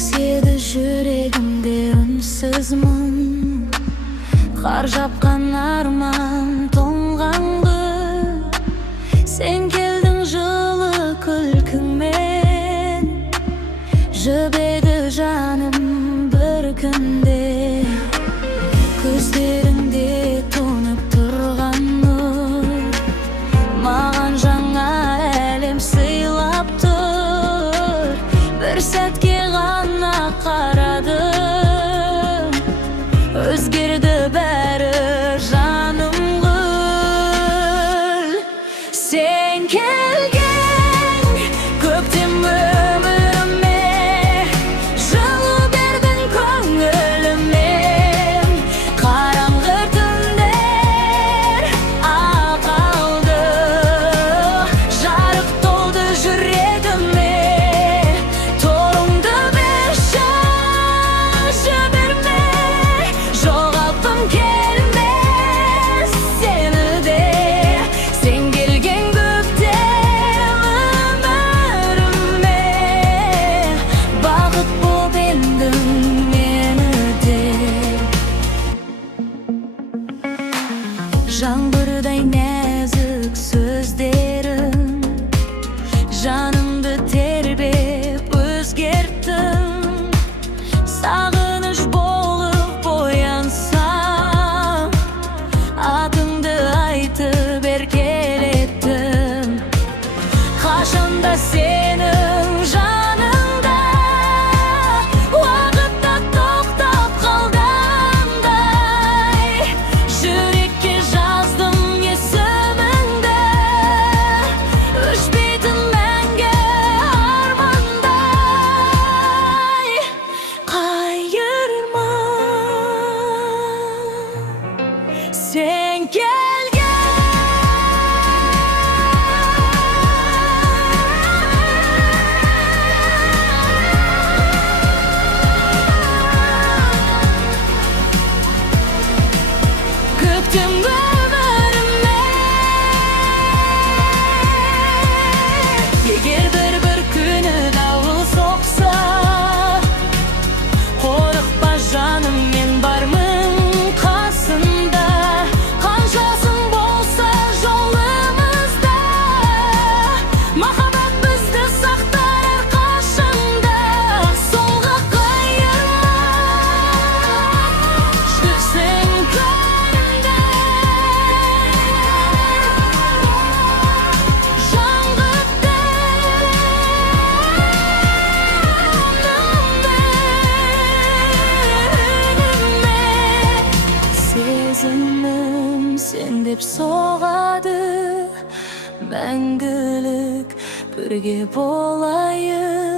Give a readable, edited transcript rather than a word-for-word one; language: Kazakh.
Өседі жүрегімде үнсіз мұң, қар жапқан арман тоңғанғы. Сен келдің жылы күлкіңмен, жібеді жаным бір күнде. Көздеріңде тұнып тұрған нұр, маған жаңа әлем сыйлап тұр. Бір сәтке ғана қарадым, өзгерді бәрі жаным гүл. Сен келген көктем өміріме, жылу бердің көңіліме. Қараңғы түндер ақалды, жарық толды жүрегіме. Торыңды берші, жіберме, жоғалтқым келмес сені де. Сен келген көктем өміріме, бақыт боп ендің мені де. Жаңбырдай нәзік сөздерің, жанымды тербеп өзгерттің. Сағыныш болып оянсам, атыңды айтып еркелеттім. Қашанда сенің жаныңда, уақытта тоқтап қалғандай. Жүрекке жаздым есіміңді, өшпейтін мәңгі армандай. Қайырма, сен келген көктем өміріме. Егер бір күні дауыл соқса, қорықпа жаным, мен бармын қасында. Қаншасың болса жолымызда, махаббат бізді сақтар әрқашанда. Солға қайырма, жүрсің көңілімде. Жаңғыртты сезімім сен деп соғады, мәңгілік бірге болайық.